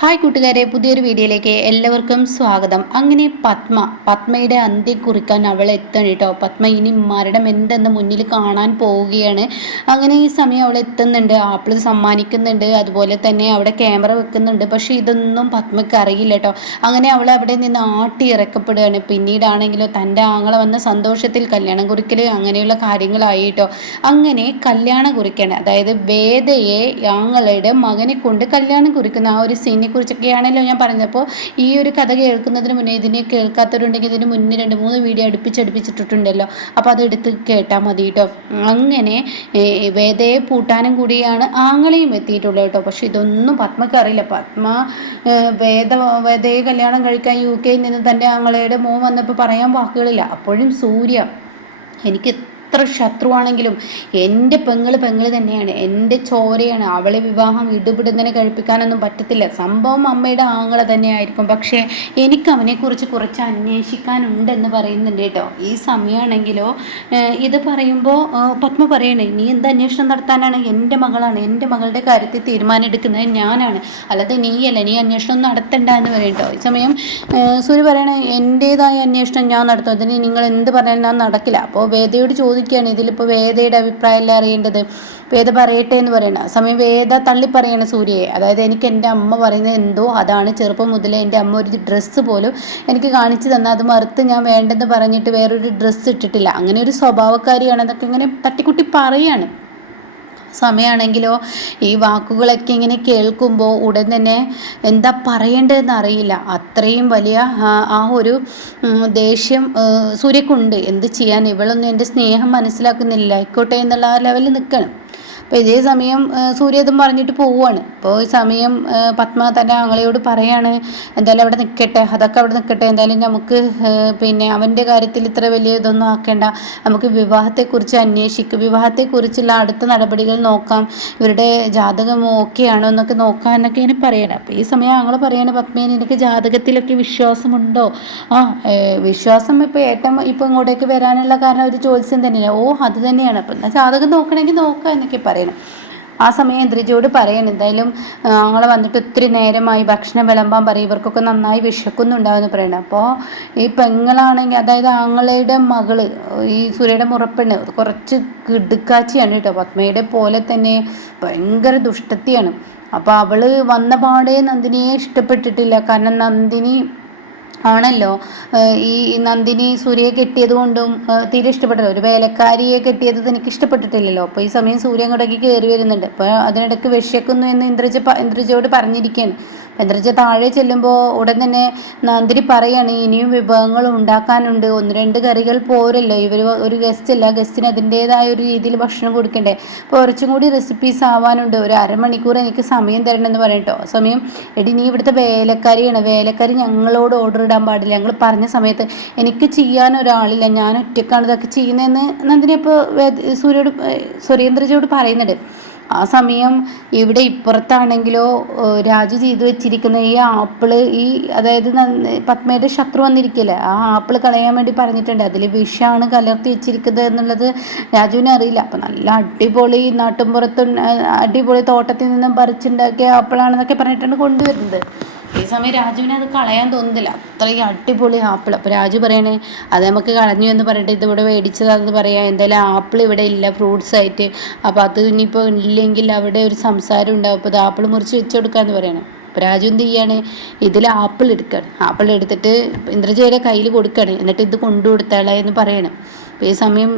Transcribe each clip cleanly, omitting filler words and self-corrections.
Hi കൂട്ടുകാരെ, പുതിയൊരു വീഡിയോയിലേക്ക് എല്ലാവർക്കും സ്വാഗതം. അങ്ങനെ പത്മയുടെ അന്ത്യം കുറിക്കാൻ അവൾ എത്തണം കേട്ടോ. പത്മ ഇനി മരണം എന്തെന്ന് മുന്നിൽ കാണാൻ പോവുകയാണ്. അങ്ങനെ ഈ സമയം അവൾ എത്തുന്നുണ്ട്, ആപ്പിൾ സമ്മാനിക്കുന്നുണ്ട്, അതുപോലെ തന്നെ അവിടെ ക്യാമറ വെക്കുന്നുണ്ട്. പക്ഷെ ഇതൊന്നും പത്മയ്ക്ക് അറിയില്ല കേട്ടോ. അങ്ങനെ അവൾ അവിടെ നിന്ന് ആട്ടി ഇറക്കപ്പെടുകയാണ്. പിന്നീടാണെങ്കിലോ തൻ്റെ ആങ്ങളെ വന്ന സന്തോഷത്തിൽ കല്യാണം കുറിക്കൽ അങ്ങനെയുള്ള കാര്യങ്ങളായി കേട്ടോ. അങ്ങനെ കല്യാണം കുറിക്കണം, അതായത് വേദയെ ആങ്ങളുടെ മകനെ കൊണ്ട് കല്യാണം കുറിക്കുന്ന ആ ഒരു സീൻ കുറിച്ചൊക്കെയാണല്ലോ ഞാൻ പറഞ്ഞപ്പോൾ ഈ ഒരു കഥ കേൾക്കുന്നതിന് മുന്നേ, ഇതിനെ കേൾക്കാത്തവരുണ്ടെങ്കിൽ ഇതിന് മുന്നേ 2-3 വീഡിയോ അടുപ്പിച്ചിട്ടുണ്ടല്ലോ. അപ്പോൾ അത് എടുത്ത് കേട്ടാൽ മതി കേട്ടോ. അങ്ങനെ വേദയെ പൂട്ടാനും കൂടിയാണ് ആങ്ങളെയും എത്തിയിട്ടുള്ളത് കേട്ടോ. പക്ഷെ ഇതൊന്നും പത്മക്ക് അറിയില്ല. പത്മ വേദയെ കല്യാണം കഴിക്കാൻ UK നിന്ന് തൻ്റെ ആങ്ങളയുടെ മോൻ വന്നപ്പോൾ പറയാൻ വാക്കുകളില്ല. അപ്പോഴും സൂര്യ എനിക്ക് എത്ര ശത്രുവാണെങ്കിലും എൻ്റെ പെങ്ങള് തന്നെയാണ്, എൻ്റെ ചോരയാണ്. അവളെ വിവാഹം ഇടുപിടുന്നതിനെ കഴിപ്പിക്കാനൊന്നും പറ്റത്തില്ല. സംഭവം അമ്മയുടെ ആങ്ങളെ തന്നെയായിരിക്കും. പക്ഷേ എനിക്ക് അവനെക്കുറിച്ച് കുറച്ച് അന്വേഷിക്കാനുണ്ടെന്ന് പറയുന്നുണ്ട് കേട്ടോ. ഈ സമയമാണെങ്കിലോ ഇത് പറയുമ്പോൾ പത്മ പറയണേ, നീ എന്ത് അന്വേഷണം നടത്താനാണ്? എൻ്റെ മകളാണ്, എൻ്റെ മകളുടെ കാര്യത്തിൽ തീരുമാനം എടുക്കുന്നത് ഞാനാണ്, അല്ലാതെ നീയല്ല. നീ അന്വേഷണം നടത്തണ്ട എന്ന് പറയും കേട്ടോ. ഈ സമയം സൂര്യ പറയണേ, എൻ്റേതായ അന്വേഷണം ഞാൻ നടത്തും, അതിന് നിങ്ങൾ എന്ത് പറഞ്ഞാലും ഞാൻ നടക്കില്ല. അപ്പോൾ വേദയോട് ചോദിക്കുകയാണ്, ഇതിലിപ്പോൾ വേദയുടെ അഭിപ്രായമല്ല അറിയേണ്ടത്, വേദ പറയട്ടെ എന്ന് പറയണ സമയം വേദ തള്ളി പറയണ സൂര്യയെ. അതായത് എനിക്ക് എൻ്റെ അമ്മ പറയുന്നത് എന്തോ അതാണ്. ചെറുപ്പം മുതലേ എൻ്റെ അമ്മ ഒരു ഡ്രസ്സ് പോലും എനിക്ക് കാണിച്ചു തന്നാൽ അത് മറുത്ത് ഞാൻ വേണ്ടെന്ന് പറഞ്ഞിട്ട് വേറൊരു ഡ്രസ്സ് ഇട്ടിട്ടില്ല, അങ്ങനെ ഒരു സ്വഭാവക്കാരിയാണെന്നൊക്കെ ഇങ്ങനെ തട്ടിക്കുട്ടി പറയാണ്. സമയമാണെങ്കിലോ ഈ വാക്കുകളൊക്കെ ഇങ്ങനെ കേൾക്കുമ്പോൾ ഉടൻ തന്നെ എന്താ പറയേണ്ടതെന്ന് അറിയില്ല. അത്രയും വലിയ ആ ഒരു ദേഷ്യം സൂര്യക്കുണ്ട്. എന്ത് ചെയ്യാൻ, ഇവളൊന്നും എൻ്റെ സ്നേഹം മനസ്സിലാക്കുന്നില്ല, ആയിക്കോട്ടെ എന്നുള്ള ആ ലെവലിൽ നിൽക്കണം. അപ്പോൾ ഇതേ സമയം സൂര്യ ഇതും പറഞ്ഞിട്ട് പോവുകയാണ്. അപ്പോൾ ഈ സമയം പത്മ തൻ്റെ ആങ്ങളയോട് പറയാണ്, എന്തായാലും അവിടെ നിൽക്കട്ടെ, അതൊക്കെ അവിടെ നിൽക്കട്ടെ, എന്തായാലും നമുക്ക് പിന്നെ അവൻ്റെ കാര്യത്തിൽ ഇത്ര വലിയ ഇതൊന്നും ആക്കേണ്ട, നമുക്ക് വിവാഹത്തെക്കുറിച്ച് അന്വേഷിക്കും, വിവാഹത്തെക്കുറിച്ചുള്ള അടുത്ത നടപടികൾ നോക്കാം, ഇവരുടെ ജാതകം ഓക്കെയാണോ എന്നൊക്കെ നോക്കാനൊക്കെ ഇങ്ങനെ പറയണം. അപ്പോൾ ഈ സമയം ആങ്ങൾ പറയാണ്, പത്മേനെ നിനക്ക് ജാതകത്തിലൊക്കെ വിശ്വാസമുണ്ടോ? വിശ്വാസം ഇപ്പോൾ ഇപ്പോൾ ഇങ്ങോട്ടേക്ക് വരാനുള്ള കാരണം ഒരു ജ്യോത്സ്യം തന്നെയാണ്. അത് തന്നെയാണ്. അപ്പം എന്നാൽ ജാതകം നോക്കണമെങ്കിൽ നോക്കാം എന്നൊക്കെ പറയണം. ആ സമയം ഇന്ദ്രജിയോട് പറയണം, എന്തായാലും ആങ്ങളെ വന്നിട്ട് ഒത്തിരി നേരമായി, ഭക്ഷണം വിളമ്പാൻ പറയും, ഇവർക്കൊക്കെ നന്നായി വിശക്കുന്നുണ്ടാവുമെന്ന് പറയണം. അപ്പോൾ ഈ പെങ്ങളാണെങ്കിൽ, അതായത് ആങ്ങളയുടെ മകള്, ഈ സൂര്യയുടെ മുറപ്പെണ്ണ് കുറച്ച് കിടുക്കാച്ചിയാണ് കേട്ടോ. പത്മയുടെ പോലെ തന്നെ ഭയങ്കര ദുഷ്ടത്തിയാണ്. അപ്പോൾ അവള് വന്ന പാടെ നന്ദിനിയെ ഇഷ്ടപ്പെട്ടിട്ടില്ല. കാരണം നന്ദിനി ആണല്ലോ ഈ നന്ദിനി സൂര്യയെ കെട്ടിയത് കൊണ്ടും തീരെ ഇഷ്ടപ്പെട്ടത്, ഒരു വേലക്കാരിയെ കെട്ടിയത് എനിക്ക് ഇഷ്ടപ്പെട്ടിട്ടില്ലല്ലോ. അപ്പോൾ ഈ സമയം സൂര്യൻ ഇടയ്ക്ക് കയറി വരുന്നുണ്ട്. അപ്പോൾ അതിനിടയ്ക്ക് വിശക്കുന്നു എന്ന് ഇന്ദ്രജിയോട് പറഞ്ഞിരിക്കുകയാണ്. ഇന്ദ്രജ താഴെ ചെല്ലുമ്പോൾ ഉടൻ തന്നെ നന്ദിനി പറയാണ്, ഇനിയും വിഭവങ്ങൾ ഉണ്ടാക്കാനുണ്ട്, 1-2 കറികൾ പോരല്ലോ, ഇവർ ഒരു ഗസ്റ്റ് അല്ല, ഗസ്റ്റിന് അതിൻ്റേതായ ഒരു രീതിയിൽ ഭക്ഷണം കൊടുക്കണ്ടേ, അപ്പോൾ കുറച്ചും കൂടി റെസിപ്പീസ് ആവാനുണ്ട്, ഒരു അരമണിക്കൂർ എനിക്ക് സമയം തരണമെന്ന് പറയട്ടോ. സമയം എടി നീ ഇവിടുത്തെ വേലക്കാരിയാണ്, വേലക്കാരി ഞങ്ങളോട് ഓർഡർ ഇടാൻ പാടില്ല, ഞങ്ങൾ പറഞ്ഞ സമയത്ത് എനിക്ക് ചെയ്യാൻ ഒരാളില്ല, ഞാൻ ഒറ്റക്കാണ് ഇതൊക്കെ ചെയ്യുന്നതെന്ന് നന്ദിനി ഇപ്പോൾ സുരേന്ദ്രജിയോട് പറയുന്നുണ്ട്. ആ സമയം ഇവിടെ ഇപ്പുറത്താണെങ്കിലോ രാജു ചെയ്തു വെച്ചിരിക്കുന്ന ഈ ആപ്പിള്, അതായത് പത്മയുടെ ശത്രു വന്നിരിക്കില്ലേ, ആ ആപ്പിള് കളയാൻ വേണ്ടി പറഞ്ഞിട്ടുണ്ട്, അതിൽ വിഷമാണ് കലർത്തി വെച്ചിരിക്കുന്നത് എന്നുള്ളത് രാജുവിനെ അറിയില്ല. അപ്പം നല്ല അടിപൊളി നാട്ടുംപുറത്ത് അടിപൊളി തോട്ടത്തിൽ നിന്നും പറിച്ചുണ്ടാക്കിയ ആപ്പിളാണെന്നൊക്കെ പറഞ്ഞിട്ടാണ് കൊണ്ടുവരുന്നത്. ഈ സമയം രാജുവിനെ അത് കളയാൻ തോന്നുന്നില്ല, അത്രയും അടിപൊളി ആപ്പിൾ. അപ്പോൾ രാജു പറയണേ, അത് നമുക്ക് കളഞ്ഞു എന്ന് പറഞ്ഞിട്ട് ഇതിവിടെ മേടിച്ചതാണെന്ന് പറയാം, എന്തായാലും ആപ്പിൾ ഇവിടെ ഇല്ല ഫ്രൂട്ട്സ് ആയിട്ട്, അപ്പോൾ അത് ഇനിയിപ്പോൾ ഇല്ലെങ്കിൽ അവിടെ ഒരു സംസാരം ഉണ്ടാവും, അപ്പോൾ അത് ആപ്പിൾ മുറിച്ച് വെച്ച് കൊടുക്കാമെന്ന് പറയണം. അപ്പോൾ രാജു എന്ത് ചെയ്യാണ്, ഇതിൽ ആപ്പിൾ എടുക്കുകയാണ്, ആപ്പിൾ എടുത്തിട്ട് ഇന്ദ്രജയുടെ കയ്യിൽ കൊടുക്കുകയാണ്, എന്നിട്ട് ഇത് കൊണ്ടു കൊടുത്താളെ എന്ന് പറയണം. അപ്പോൾ ഈ സമയം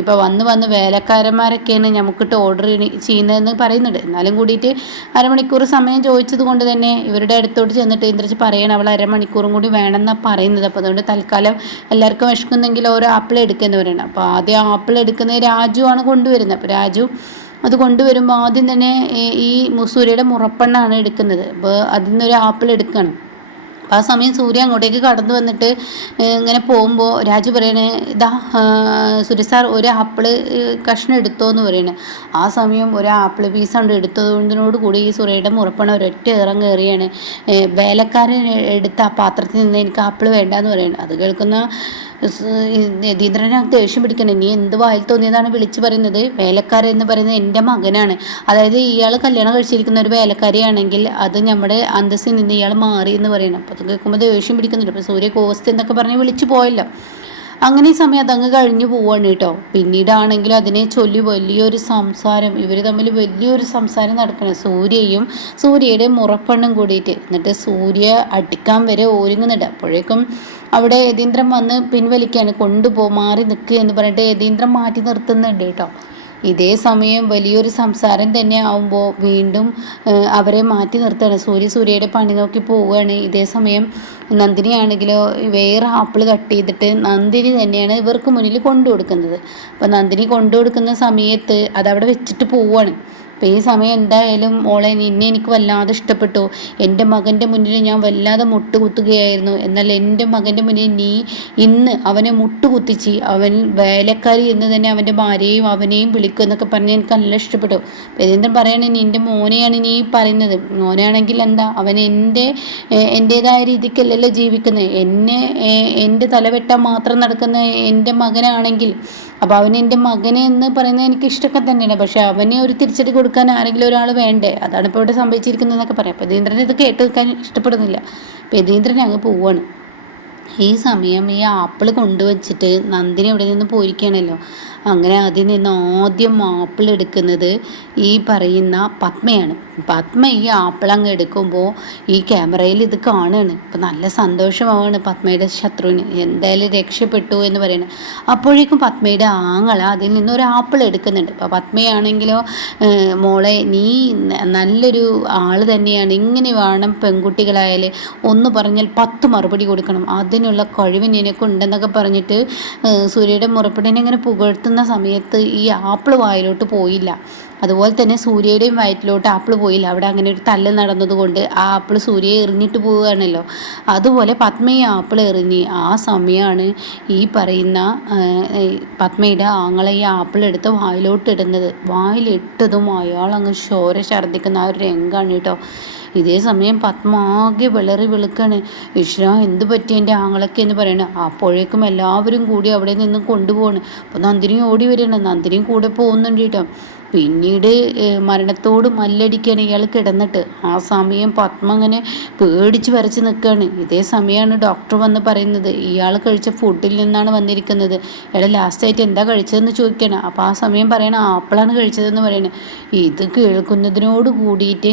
ഇപ്പോൾ വന്ന് വേലക്കാരന്മാരൊക്കെയാണ് നമുക്കിട്ട് ഓർഡർ ചെയ്യുന്നതെന്ന് പറയുന്നുണ്ട്. എന്നാലും കൂടിയിട്ട് അരമണിക്കൂർ സമയം ചോദിച്ചത് കൊണ്ട് തന്നെ ഇവരുടെ അടുത്തോട്ട് ചെന്നിട്ട് ഇന്ദ്രജി പറയണം, അവൾ അരമണിക്കൂറും കൂടി വേണമെന്നാണ് പറയുന്നത്. അപ്പോൾ അതുകൊണ്ട് തൽക്കാലം എല്ലാവർക്കും വിശക്കുന്നെങ്കിൽ ഓരോ ആപ്പിൾ എടുക്കുമെന്ന് പറയണം. അപ്പോൾ ആദ്യം ആപ്പിൾ എടുക്കുന്നത് രാജു ആണ് കൊണ്ടുവരുന്നത്. അപ്പോൾ രാജു അത് കൊണ്ടുവരുമ്പോൾ ആദ്യം തന്നെ ഈ സൂര്യയുടെ മുറപ്പെണ്ണാണ് എടുക്കുന്നത്. അപ്പോൾ അതിൽ നിന്നൊരു ആപ്പിൾ എടുക്കണം. അപ്പോൾ ആ സമയം സൂര്യ അങ്ങോട്ടേക്ക് കടന്നു വന്നിട്ട് ഇങ്ങനെ പോകുമ്പോൾ രാജു പറയണേ, ഇതാ സുരേഷ് സാർ ഒരു ആപ്പിള് കഷ്ണം എടുത്തോ എന്ന് പറയണേ. ആ സമയം ഒരു ആപ്പിൾ പീസ് കൊണ്ട് എടുത്തതിനോട് കൂടി ഈ സുരയുടെ മുറപ്പണ ഒരൊറ്റ ഇറം കയറിയാണ്. വേലക്കാരൻ എടുത്ത ആ പാത്രത്തിൽ നിന്ന് എനിക്ക് ആപ്പിൾ വേണ്ടാന്ന് പറയുന്നത്. അത് കേൾക്കുന്ന യതീന്ദ്രനെ ദേഷ്യം പിടിക്കണം. നീ എന്ത് വായിൽ തോന്നിയതാണ് വിളിച്ചു പറയുന്നത്? വേലക്കാരൻ എന്ന് പറയുന്നത് എൻ്റെ മകനാണ്. അതായത് ഇയാൾ കല്യാണം കഴിച്ചിരിക്കുന്ന ഒരു വേലക്കാരിയാണെങ്കിൽ അത് നമ്മുടെ അന്തസ്സിൽ നിന്ന് ഇയാൾ മാറി എന്ന് പറയണം. അപ്പോൾ അത് കേൾക്കുമ്പോൾ ദേഷ്യം പിടിക്കുന്നുണ്ട്. അപ്പോൾ സൂര്യ കോസ്റ്റ് എന്നൊക്കെ പറഞ്ഞ് വിളിച്ചു പോയല്ലോ. അങ്ങനെ ഈ സമയം അതങ്ങ് കഴിഞ്ഞു പോവാണ് കേട്ടോ. പിന്നീടാണെങ്കിലും അതിനെ ചൊല്ലി വലിയൊരു സംസാരം, ഇവർ തമ്മിൽ വലിയൊരു സംസാരം നടക്കണം, സൂര്യയുടെ മുറപ്പെണ്ണും കൂടിയിട്ട്. എന്നിട്ട് സൂര്യ അടിക്കാൻ വരെ ഒരുങ്ങുന്നുണ്ട്. അപ്പോഴേക്കും അവിടെ യതീന്ദ്രൻ വന്ന് പിൻവലിക്കുകയാണ്. മാറി നിൽക്കുക എന്ന് പറഞ്ഞിട്ട് യതീന്ദ്രൻ മാറ്റി നിർത്തുന്നുണ്ട് കേട്ടോ. ഇതേ സമയം വലിയൊരു സംസാരം തന്നെ ആവുമ്പോൾ വീണ്ടും അവരെ മാറ്റി നിർത്തുകയാണ്. സൂര്യയുടെ പണി നോക്കി പോവുകയാണ്. ഇതേ സമയം നന്ദിനിയാണെങ്കിലോ വേറെ ആപ്പിൾ കട്ട് ചെയ്തിട്ട് നന്ദിനി തന്നെയാണ് ഇവർക്ക് മുന്നിൽ കൊണ്ടു കൊടുക്കുന്നത്. അപ്പോൾ നന്ദിനി കൊണ്ടു കൊടുക്കുന്ന സമയത്ത് അതവിടെ വെച്ചിട്ട് പോവുകയാണ്. അപ്പോൾ ഈ സമയം എന്തായാലും മോളെ, നിന്നെ എനിക്ക് വല്ലാതെ ഇഷ്ടപ്പെട്ടു. എൻ്റെ മകൻ്റെ മുന്നിൽ ഞാൻ വല്ലാതെ മുട്ടുകുത്തുകയായിരുന്നു. എന്നാൽ എൻ്റെ മകൻ്റെ മുന്നിൽ നീ ഇന്ന് അവനെ മുട്ടുകുത്തിച്ച് അവൻ വേലക്കാരി എന്ന് തന്നെ അവൻ്റെ ഭാര്യയും അവനെയും വിളിക്കും എന്നൊക്കെ പറഞ്ഞ് എനിക്ക് നല്ല ഇഷ്ടപ്പെട്ടു. യതീന്ദ്രൻ പറയണേ, നിൻ്റെ മോനെയാണ് നീ പറയുന്നത്. മോനാണെങ്കിൽ എന്താ, അവൻ എൻ്റേതായ രീതിക്കല്ലല്ലോ ജീവിക്കുന്നത്. എൻ്റെ തലവെട്ടാൻ മാത്രം നടക്കുന്ന എൻ്റെ മകനാണെങ്കിൽ, അപ്പോൾ അവൻ എൻ്റെ മകനെ എന്ന് പറയുന്നത് എനിക്ക് ഇഷ്ടമൊക്കെ തന്നെയാണ്. പക്ഷെ അവനെ ഒരു തിരിച്ചടി കൊടുക്കാൻ ആരെങ്കിലും ഒരാൾ വേണ്ടേ? അതാണ് ഇപ്പോൾ ഇവിടെ സംഭവിച്ചിരിക്കുന്നതെന്നൊക്കെ പറയാം. അപ്പോൾ യതീന്ദ്രൻ ഇത് കേട്ട് നിൽക്കാൻ ഇഷ്ടപ്പെടുന്നില്ല. അപ്പോൾ യതീന്ദ്രൻ അങ്ങ് പോവാണ്. ഈ സമയം ഈ ആപ്പിൾ കൊണ്ടുവച്ചിട്ട് നന്ദിനി ഇവിടെ നിന്ന് പോയിരിക്കുകയാണല്ലോ. അങ്ങനെ അതിൽ നിന്ന് ആദ്യം ആപ്പിൾ എടുക്കുന്നത് ഈ പറയുന്ന പത്മയാണ്. പത്മ ഈ ആപ്പിൾ അങ്ങ് എടുക്കുമ്പോൾ ഈ ക്യാമറയിൽ ഇത് കാണുകയാണ്. ഇപ്പം നല്ല സന്തോഷമാവാണ് പത്മയുടെ ശത്രുവിന്. എന്തായാലും രക്ഷപ്പെട്ടു എന്ന് പറയുന്നത്. അപ്പോഴേക്കും പത്മയുടെ ആങ്ങള അതിൽ നിന്നൊരു ആപ്പിൾ എടുക്കുന്നുണ്ട്. അപ്പോൾ പത്മയാണെങ്കിലോ, മോളെ നീ നല്ലൊരു ആൾ തന്നെയാണ്, ഇങ്ങനെ വേണം പെൺകുട്ടികളായാൽ, ഒന്ന് പറഞ്ഞാൽ 10 മറുപടി കൊടുക്കണം, അതിനുള്ള കഴിവ് നിനക്കുണ്ടെന്നൊക്കെ പറഞ്ഞിട്ട് സൂര്യയുടെ മുറപ്പെടിനെ ഇങ്ങനെ പുകഴ്ത്തുന്ന സമയത്ത് ഈ ആപ്പിൾ വായിലോട്ട് പോയില്ല. അതുപോലെ തന്നെ സൂര്യയുടെയും വയറ്റിലോട്ട് ആപ്പിൾ പോയില്ല. അവിടെ അങ്ങനെ ഒരു തല്ല് നടന്നതുകൊണ്ട് ആ ആപ്പിൾ സൂര്യയെ എറിഞ്ഞിട്ട് പോവുകയാണല്ലോ. അതുപോലെ പത്മ ഈ ആപ്പിൾ എറിഞ്ഞ് ആ സമയമാണ് ഈ പറയുന്ന പത്മയുടെ ആങ്ങളെ ഈ ആപ്പിൾ എടുത്ത് വായിലോട്ട് ഇടുന്നത്. വായിലിട്ടതും അയാൾ അങ്ങ് ചോര ഛർദ്ദിക്കുന്ന ആ ഒരു രംഗമാണ് കേട്ടോ. ഇതേ സമയം പത്മ ആകെ വിളറി വെളുക്കാണ്. ഈശ്വരാ, എന്ത് പറ്റി എൻ്റെ ആങ്ങളൊക്കെ എന്ന് പറയണ. അപ്പോഴേക്കും എല്ലാവരും കൂടി അവിടെ നിന്ന് കൊണ്ടുപോകണം. അപ്പോൾ നന്ദിനി ഓടി വരികയാണ്. നന്ദിനിയും കൂടെ പോകുന്നുണ്ട് കേട്ടോ. പിന്നീട് മരണത്തോട് മല്ലടിക്കുകയാണ് ഇയാൾ കിടന്നിട്ട്. ആ സമയം പത്മ അങ്ങനെ പേടിച്ച് വരച്ച് നിൽക്കുകയാണ്. ഇതേ സമയമാണ് ഡോക്ടർ വന്ന് പറയുന്നത് ഇയാൾ കഴിച്ച ഫുഡിൽ നിന്നാണ് വന്നിരിക്കുന്നത്. ഇയാൾ ലാസ്റ്റായിട്ട് എന്താ കഴിച്ചതെന്ന് ചോദിക്കണം. അപ്പോൾ ആ സമയം പറയണം ആപ്പിളാണ് കഴിച്ചതെന്ന് പറയണത്. ഇത് കേൾക്കുന്നതിനോട് കൂടിയിട്ട്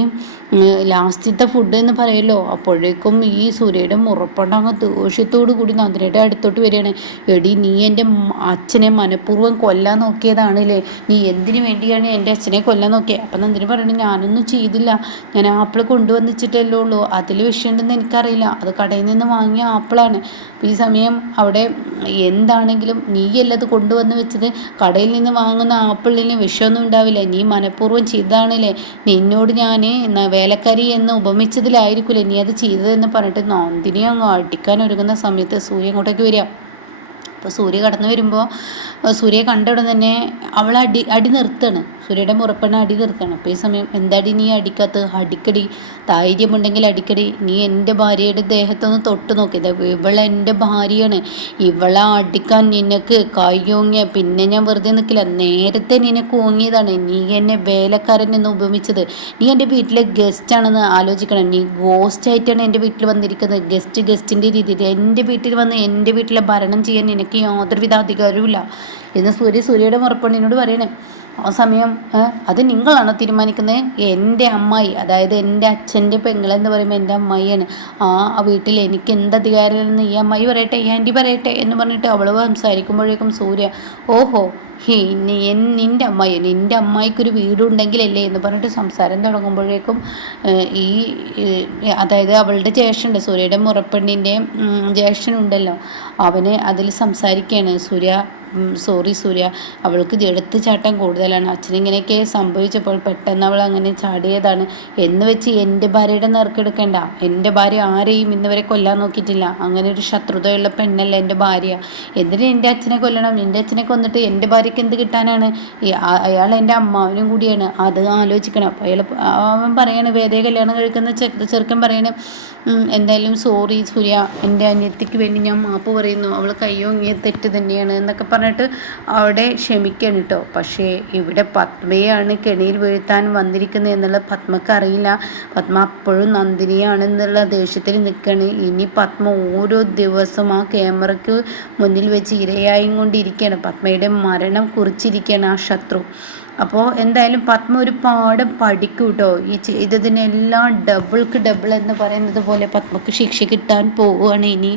ലാസ്റ്റത്തെ ഫുഡ് എന്ന് പറയുമല്ലോ. അപ്പോഴേക്കും ഈ സൂര്യയുടെ മുറപ്പണ്ടങ്ങ് ദേഷ്യത്തോടു കൂടി നന്ദിനിയുടെ അടുത്തോട്ട് വരികയാണ്. എടി, നീ എൻ്റെ അച്ഛനെ മനഃപൂർവ്വം കൊല്ലാൻ നോക്കിയതാണല്ലേ? നീ എന്തിനു വേണ്ടിയാണ് എൻ്റെ അച്ഛനെ കൊല്ലാൻ നോക്കിയത്? അപ്പം നന്ദിനി പറയണേ, ഞാനൊന്നും ചെയ്തില്ല, ഞാൻ ആപ്പിൾ കൊണ്ടുവന്നിച്ചിട്ടല്ലേ ഉള്ളൂ, അതിൽ വിഷയമുണ്ടെന്ന് എനിക്കറിയില്ല, അത് കടയിൽ നിന്ന് വാങ്ങിയ ആപ്പിളാണ്. അപ്പോൾ ഈ സമയം അവിടെ എന്താണെങ്കിലും നീയല്ല അത് കൊണ്ടുവന്ന് വെച്ചത്. കടയിൽ നിന്ന് വാങ്ങുന്ന ആപ്പിളിന് വിഷമൊന്നും ഉണ്ടാവില്ല, നീ മനഃപൂർവ്വം ചെയ്തതാണല്ലേ, നിന്നോട് ഞാൻ വേലക്കാരി എന്ന് ഉപമിച്ചതിലായിരിക്കില്ലേ നീ അത് ചെയ്തതെന്ന് പറഞ്ഞിട്ട് നന്ദിനി അങ്ങ് അടിക്കാൻ ഒരുങ്ങുന്ന സമയത്ത് സൂര്യ അങ്ങോട്ടേക്ക് വരിക. അപ്പോൾ സൂര്യ കടന്നു വരുമ്പോൾ സൂര്യയെ കണ്ട ഉടൻ തന്നെ അവൾ അടി നിർത്തുകയാണ്. സൂര്യയുടെ മുറപ്പെണ്ണ അടി നിർത്തുകയാണ്. അപ്പോൾ ഈ സമയം എന്താടി നീ അടിക്കാത്തത്? അടിക്കടി, ധൈര്യമുണ്ടെങ്കിൽ അടിക്കടി. നീ എൻ്റെ ഭാര്യയുടെ ദേഹത്തൊന്ന് തൊട്ട് നോക്കിയത്, ഇവളെൻ്റെ ഭാര്യയാണ്, ഇവളെ അടിക്കാൻ നിനക്ക് കയ്യോങ്ങിയ പിന്നെ ഞാൻ വെറുതെ നിൽക്കില്ല. നേരത്തെ നിനക്ക് ഓങ്ങിയതാണ്, നീ എന്നെ വേലക്കാരൻ എന്ന് ഉപമിച്ചത്. നീ എൻ്റെ വീട്ടിലെ ഗസ്റ്റാണെന്ന് ആലോചിക്കണം. നീ ഗോസ്റ്റായിട്ടാണ് എൻ്റെ വീട്ടിൽ വന്നിരിക്കുന്നത്. ഗസ്റ്റിൻ്റെ രീതിയിൽ എൻ്റെ വീട്ടിൽ വന്ന് എൻ്റെ വീട്ടിലെ ഭരണം ചെയ്യാൻ നിനക്ക് യാതൊരുവിധ അധികാരവുമില്ല എന്ന് സൂര്യയുടെ മുറപ്പെണ്ണിനോട് പറയണേ. ആ സമയം അത് നിങ്ങളാണോ തീരുമാനിക്കുന്നത്? എൻ്റെ അമ്മായി, അതായത് എൻ്റെ അച്ഛൻ്റെ പെങ്ങളെന്ന് പറയുമ്പോൾ എൻ്റെ അമ്മായിയാണ്. ആ വീട്ടിൽ എനിക്ക് എന്ത് അധികാരമെന്ന് ഈ അമ്മായി പറയട്ടെ, ഈ ആൻറ്റി പറയട്ടെ എന്ന് പറഞ്ഞിട്ട് അവൾ സംസാരിക്കുമ്പോഴേക്കും സൂര്യ, ഓഹോ, നിൻ്റെ അമ്മായി, നിൻ്റെ അമ്മായിക്കൊരു വീടുണ്ടെങ്കിലല്ലേ എന്ന് പറഞ്ഞിട്ട് സംസാരം തുടങ്ങുമ്പോഴേക്കും ഈ അതായത് അവളുടെ ജ്യേഷ്ഠനുണ്ട്, സൂര്യയുടെ മുറപ്പെണ്ണിൻ്റെ ജ്യേഷ്ഠനുണ്ടല്ലോ, അവന് അതിൽ സംസാരിക്കുകയാണ്. സൂര്യ സോറി സൂര്യ, അവൾക്ക് എടുത്ത് ചാട്ടം കൂടുതലാണ്. അച്ഛനിങ്ങനെയൊക്കെ സംഭവിച്ചപ്പോൾ പെട്ടെന്ന് അവൾ അങ്ങനെ ചാടിയതാണ് എന്ന് വെച്ച് എൻ്റെ ഭാര്യയുടെ നേർക്കെടുക്കണ്ട. എൻ്റെ ഭാര്യ ആരെയും ഇന്നുവരെ കൊല്ലാൻ നോക്കിയിട്ടില്ല. അങ്ങനെ ഒരു ശത്രുതയുള്ള പെണ്ണല്ല എൻ്റെ ഭാര്യ. എന്തിന് എൻ്റെ അച്ഛനെ കൊല്ലണം? എൻ്റെ അച്ഛനെ കൊന്നിട്ട് എൻ്റെ ഭാര്യയ്ക്ക് എന്ത് കിട്ടാനാണ്? അയാൾ എൻ്റെ അമ്മാവനും കൂടിയാണ്, അത് ആലോചിക്കണം. അപ്പോൾ അവൻ പറയാണ്, വേദയെ കല്യാണം കഴിക്കുന്ന ചെറുക്കൻ പറയണേ, എന്തായാലും സോറി സൂര്യ, എൻ്റെ അനിയത്തിക്ക് വേണ്ടി ഞാൻ മാപ്പ് പറയുന്നു, അവൾ കയ്യോങ്ങിയ തെറ്റ് തന്നെയാണ് എന്നൊക്കെ പറഞ്ഞിട്ട് അവിടെ ക്ഷമിക്കണം കേട്ടോ. പക്ഷേ ഇവിടെ പത്മയാണ് കെണിയിൽ വീഴ്ത്താൻ വന്നിരിക്കുന്നത് എന്നുള്ളത് പത്മക്ക് അറിയില്ല. പത്മ അപ്പോഴും നന്ദിനിയാണെന്നുള്ള ദേഷ്യത്തിൽ നിൽക്കുകയാണ്. ഇനി പത്മ ഓരോ ദിവസം ആ ക്യാമറയ്ക്ക് മുന്നിൽ വെച്ച് ഇരയായും കൊണ്ടിരിക്കുകയാണ്. പത്മയുടെ മരണം കുറിച്ചിരിക്കുകയാണ് ആ ശത്രു. അപ്പോൾ എന്തായാലും പത്മ ഒരു പാഠം പഠിക്കും കേട്ടോ. ഈ ചെയ്തതിനെല്ലാം ഡബിൾക്ക് ഡബിൾ എന്ന് പറയുന്നത് പോലെ പത്മക്ക് ശിക്ഷ കിട്ടാൻ പോവുകയാണ് ഇനി.